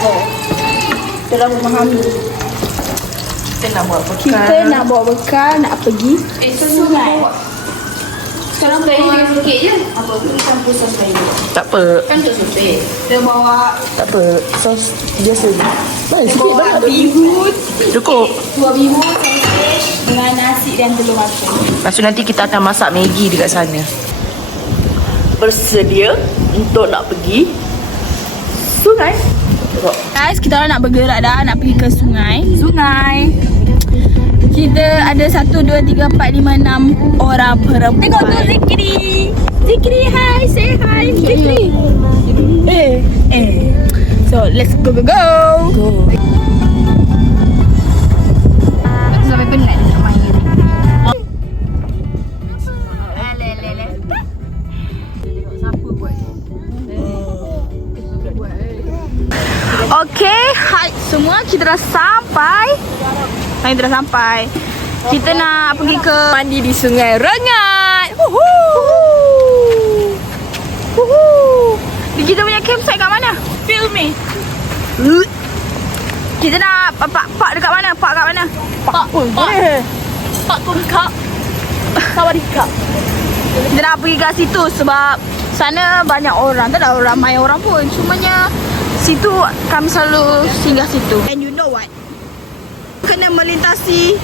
Kita dah memahami. Kita nak bawa bekal, nak pergi sungai. Sekarang bayar sikit je. Apa tu campur sos bayar. Tak apa. Kan tu sopir. Kita bawa Tak apa. Sos biasa je. Baik sikit bawa banyak. bihun, Cukup. buah bihun, sausage dengan nasi dan telur macam. Lepas tu nanti kita akan masak Maggi dekat sana. Bersedia untuk nak pergi sungai. Tengok. Guys, kita orang nak bergerak dah, nak pergi ke sungai. Kita ada 1, 2, 3, 4, 5, 6 orang perempuan. Tengok tu Zikri. Zikri, hi, say hi Zikri. So, let's go. Sampai penat nak main. Okay, hai semua, kita dah sampai. Kita nak pergi ke mandi di Sungai Rengat. Kita punya campsite kat mana? Film me. Kita nak pak dekat mana? Pak kat mana? Pak Tungkap. Sawadika. Kita nak pergi kat situ sebab sana banyak orang. Tak ada ramai orang pun. Cumanya situ kami selalu singgah situ. And you know what? Kena melintasi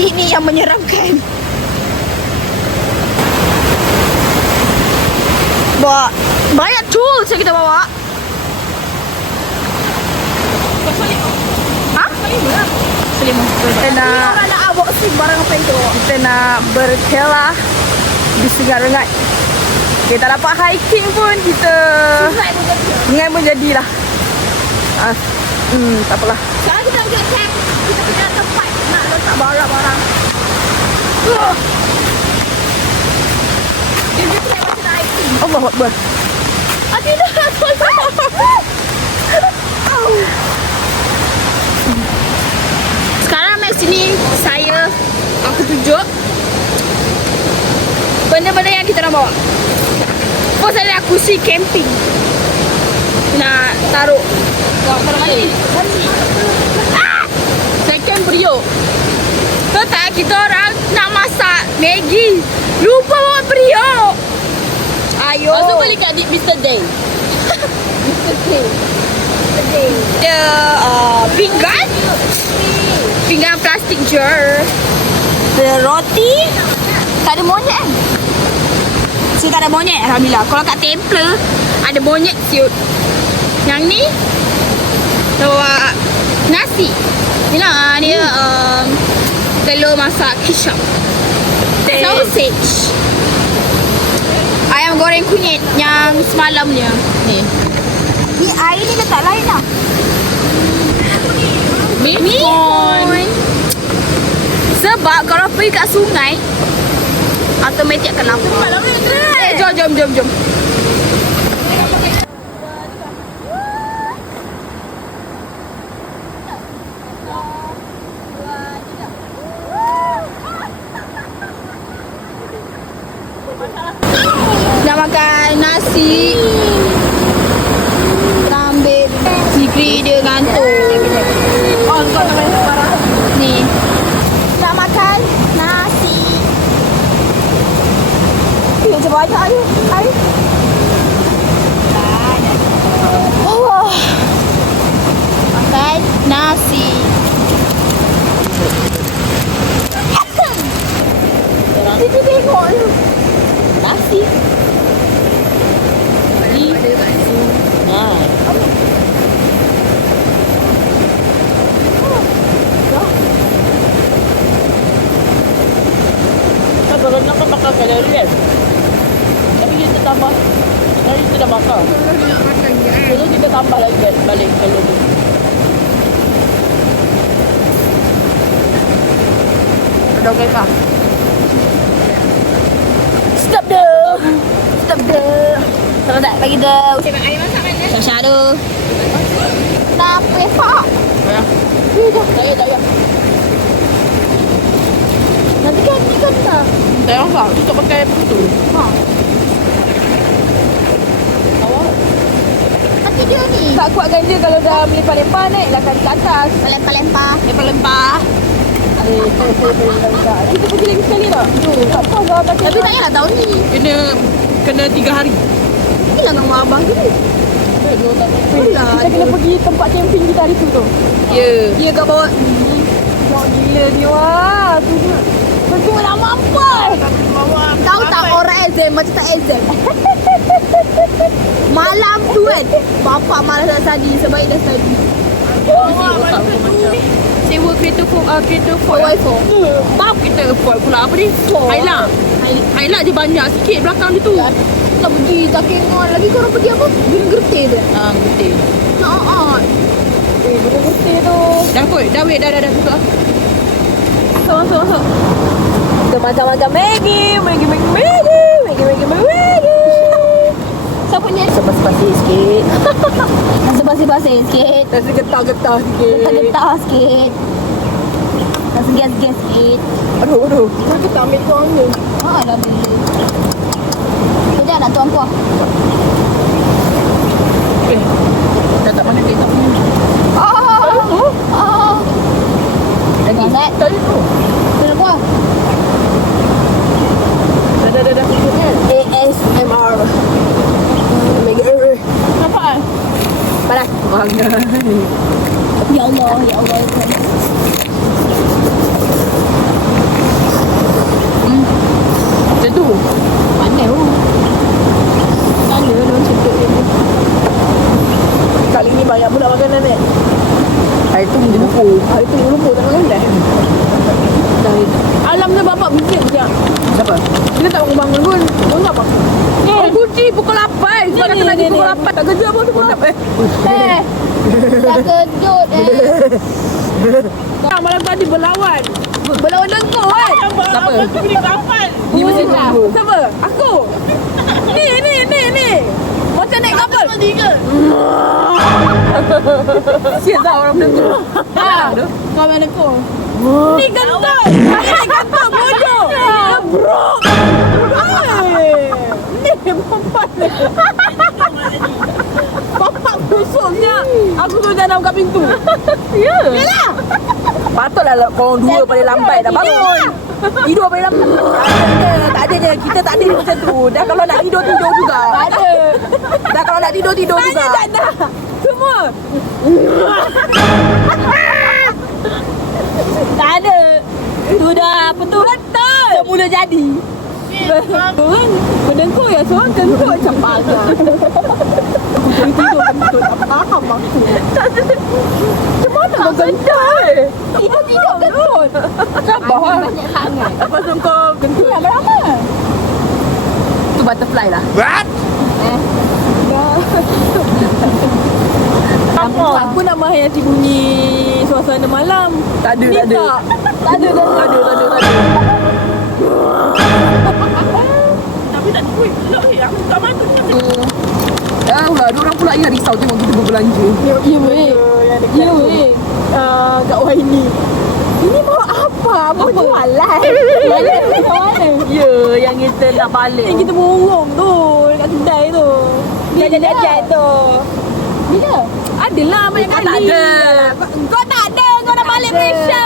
ini yang menyeramkan. Bawa banyak tools yang kita bawa. Kelima. Kita nak bawa barang apa itu? Kita nak berkelah di Sungai Rengat. Kita dapat hiking pun, kita sungai pun jadilah. Tak apalah. Sekarang kita nak camp. Kita punya tempat nak letak barang-barang. Dia macam nak hiking. Allah Akbar. Tidak. Sekarang mat sini aku tunjuk benda-benda yang kita nak bawa. First ada kursi camping. Nak taruh mana ni? Second periuk. Tahu tak, kita orang nak masak Maggi, lupa bawa periuk. Ayo. Lepas tu balik kat Mr. Day. Ada pinggan plastik jar. Ada roti. Tak ada monyet kan? So tak ada monyet, alhamdulillah. Kalau kat Templar ada monyet siut. Yang ni bawa nasi. Inilah dia telur masak kicap. Sausage. Ayam goreng kunyit yang semalamnya. Ni air ni letak lain lah. Mihun. Sebab kalau pergi kat sungai automatik akan lapar. Jom. Nak makan nasi. Kita ambil Zikri dia ngantuk. Kau nak main sekarang. Ni. Nak makan nasi. Macam banyak ni. Air. Allah. Makan nasi. Kita tengok ni. Nasi. Kalau nak kan bakar kalori kan. Tapi kita tambah. Sekarang kita dah bakar. Jadi kita tambah lagi kan balik kalori. Ada okey kah? Stop dah. Terus tak bagi dah. Cakap air masak mana? Syah tu. Tak pepak. Ya. Tak ya. Nanti kan ni kan tak. Tak payah masak. Tutup pakai pentul. Hati video ni. Tak kuat ganja kalau dah melempar-lempar naiklah kali ke atas. Lempar-lempar. Lempar-lempar. Kita pergi lagi sekali tak? Tak apa lah. Tapi tak payahlah tahun ni. Kena 3 hari. Hilang dengan abang tu. Kita kena pergi tempat camping kita hari tu. Ya. Dia kat bawah. Wah gila ni wah. Betul nak mampai. Tahu tak orang exam macam tak exam. Malam tu kan. Bapak malas nak study. Sebaik dah study. Sewa kereta kereta Ford. Y4. Bab kita Ford pula apa ni? Highlight dia banyak sikit belakang dia tu. Nak pergi Zakengon. Lagi korang pergi apa? Gunung Gertih tu. Betul. Nak. Gunung Gertih tu. Dah kot, dah buka. Masuk. Kita makan-makan Maggi. Siapa punya? Sepasi-pasi sikit. Rasa basih-basih sikit. Rasa getah-getah sikit. Getah sikit. Rasa gas-gas sikit. Aduh. Kita tak ambil tuang ni. Dah beli. Sekejap nak tuang kuah. Dah tak mana kereta punya. Lagi? Set. Tak ada tu. Tuang kuah. Dah. ASMR. Nampak kan? Panas. Ya Allah. Macam tu. Mana tu? Mana tu macam tu. Kali ni banyak pula makanan ni. Hari tu dia lupa. Tak makan dah. Alam dia bapak bising sekejap. Siapa? Kita tak bangun pun. Bangun apa? Kunci pukul 8. Sebab kata lagi pukul 8. Tak kerja pun tu pukul 8. Dah kejut Malam tadi berlawan. Berlawan dengan kau kan? Siapa? Aku beli kapal. Ni mesti tunggu. Siapa? Aku. Ni. Macam naik kapal. Sial tak orang benda tu. Kau mana kau? Ni kentut. Ni kentut bodoh. Bro. Ni perempuan. Bapak busuknya. Aku tu dalam kat pintu. Ya. Yalah. Patutlah korang dua paling lambat dah bangun. Tidur paling lambat. Tak ada je. Kita tak ada macam tu. Dah kalau nak tidur juga. Tak ada. Dah kalau nak tidur juga. Mana tak ada. Semua. Tak ada. Tu dah apa tu? Betul. Semula jadi. Kan benda ya seorang kentut macam pagar. Aku tidur kentut. Tak faham aku. Macam mana kau kentut? Itu tidur kentut. Sabar. Banyak sangat. Lepas tu kau kentut. Lama-lama. Tu butterfly lah. Aku nak menghayati bunyi suasana malam. Tak ada. Ni tak. Tak ada. Tapi tak duit pula. Aku tak makan. Dah lah. Ada orang pula yang risau tengok kita berbelanja. Ya weh. Ya weh. Kat Waini. Ini bawa apa? Mau jualan. Mana? Ya, yang kita nak balik. Yang kita murung tu. Dekat kedai tu. Jajan tu. Bila? Adalah banyak Kau kali. tak ada. Kau tak ada. Kau dah balik Malaysia.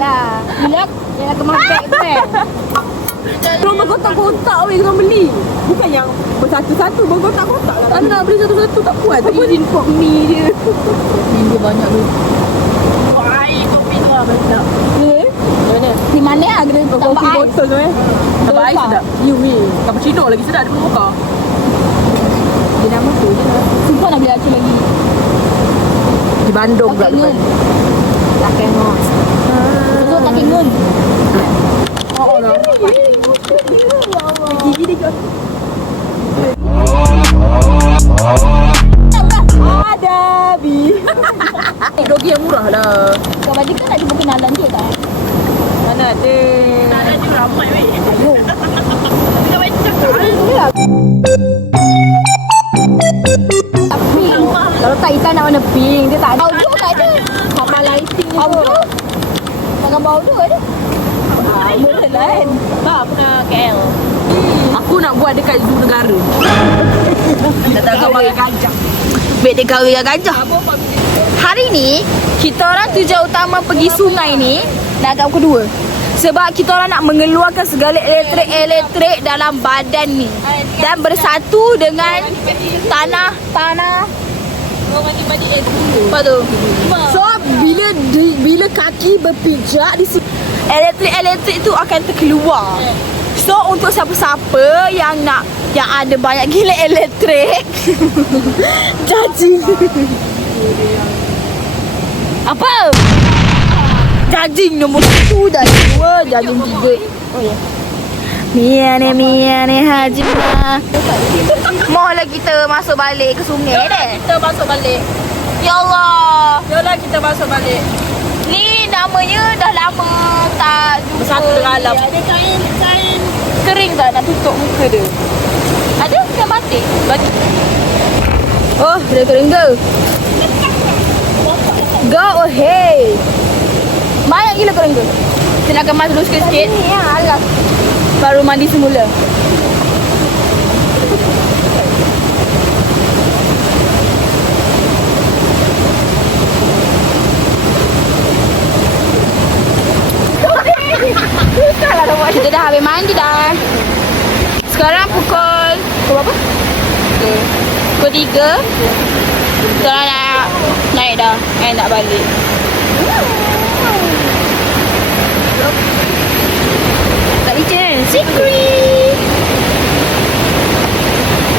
Lah. Bila? Yang ke market tu kan? Korang berkotak-kotak weh korang beli. Bukan yang bersatu-satu. Berkotak-kotak lah. Tak nak beli satu-satu tak puas. Apa izin pop mie dia. Ni dia banyak tu. Air kopi tu lah banyak. Mana? Di mana lah kena tambah Kopi ais? botol tu Tambah air sedap. You weh. Cappuccino lagi sedap daripada mocha. Dia nama tu je lah. Sumpah nak beli acun lagi. Di Bandung pula Takengun. depan. Takengun. Betul Takengun. Oh lah. Gigi dia kot. Ada bi. Dogi yang murah lah. Kau balik kan nak jumpa kenalan tu tak? Mana ada. Ada dia ramai weh. Ayo. Dia macam Pink. Kalau tak hitam nak warna pink. Dia tak ada. Bau tu tak ada. sama lighting tu. Bau tu. Jangan bau tu ada. Mula lain. Tak pernah KL. Aku nak buat dekat Zoo Negara. Dah tak pakai kajak. Baik dia kahwin dengan gajah. Hari ni kita orang tujuan utama pergi sungai ni nak agak kedua. Sebab kita orang nak mengeluarkan segala elektrik dalam badan ni dan bersatu dengan tanah. Apa tu? So bila kaki berpijak di sini, elektrik tu akan terkeluar. So untuk siapa-siapa yang ada banyak gila elektrik jajing. Apa? Jajing nombor 1, jajing 2, jajing 3. Oh ya. Miane Hajimah. Mohonlah kita masuk balik ke sungai deh. Kita masuk balik. Ya Allah. Yolah kita masuk balik. Ni namanya dah lama tak jumpa. Bersatu dengan alam. Ada kain kering tak nak tutup muka dia? Ada? Kan batik? Batik. Oh, dah kering ke? Go ahead. Banyak gila kering ke? Kita nak kemas dulu sikit-sikit. Ni ya, alas. Baru mandi semula. Kita dah habis mandi dah. Sekarang pukul berapa? Pukul 3. Kita nak naik dah. Nak balik. Tak licin. Secret.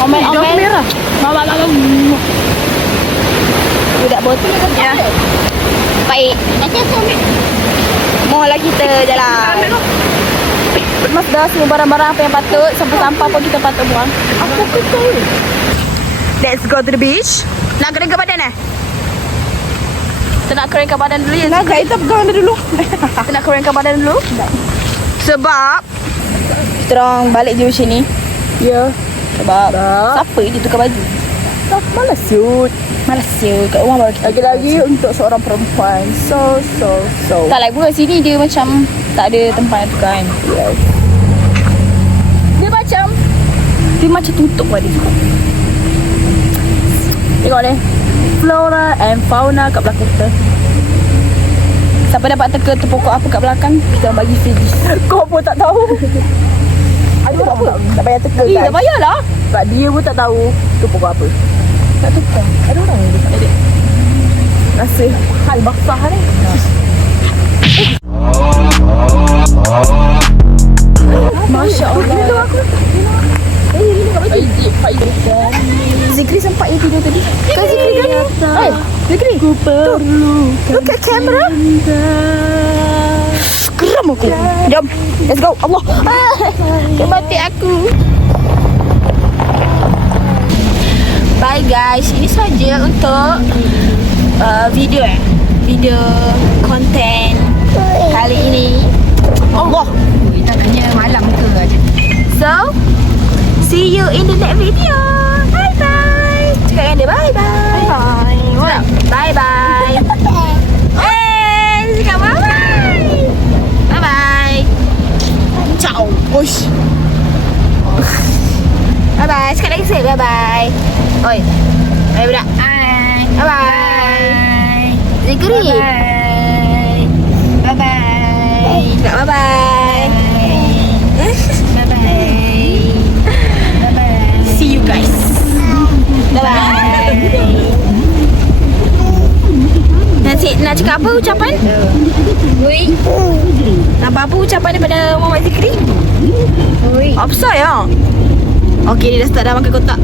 Omen. merah. Mama. Budak botol kan? Ya. Baik. Mohonlah kita jalan. Mas dah semua barang-barang apa yang patut, sampah-sampah pun kita patut buang. Aku betul. Let's go to the beach. Nak keringkan badan Kita nak keringkan badan dulu ya. Nak kita pegang dia dulu. Kita nak keringkan badan dulu. Sebab kita orang balik je macam ni. Ya. Sebab siapa je tukar baju? Malas siut. Malas je kat rumah baru kita. Lagi-lagi untuk seorang perempuan. So. Tak like pun kat sini dia macam tak ada tempat nak tukar kan. Yes. Dia macam tutup lah dia suka. Tengok ni. Flora and fauna kat belakang kita. Siapa dapat teka tu pokok apa kat belakang, kita orang bagi free. Kau pun tak tahu. Ada apa? Tak payah teka Tak kan. payahlah. Sebab dia pun tak tahu tu pokok apa. Tak tukar. Ada orang yang dia tak ada. Rasa hal basah ni. Masya Allah. Zikri sempat ya video tadi. Kan Zikri kan? Zikri. Look at camera. Geram aku. Jom. Let's go. Allah. Kemati aku. Bye guys. Ini saja untuk video video konten kali ini. Allah. Tangannya malam ke aja. So, see you in the next video. Bye bye. Cakap dengan dia bye bye. Bye bye. Cakap bye bye. Bye bye. Ciao. Ush. Bye bye. Sekali lagi say bye bye. Oi. Bye budak. Bye. Bye bye. Zikri. Bye. Bye bye. Cakap bye bye. Bye bye. Bye bye. See you guys. Bye bye. Nak cakap apa ucapan? Oi. Apa ucapan daripada Muhammad Zikri? Oi. Apa ya? Okey, dia dah start dah makan kotak.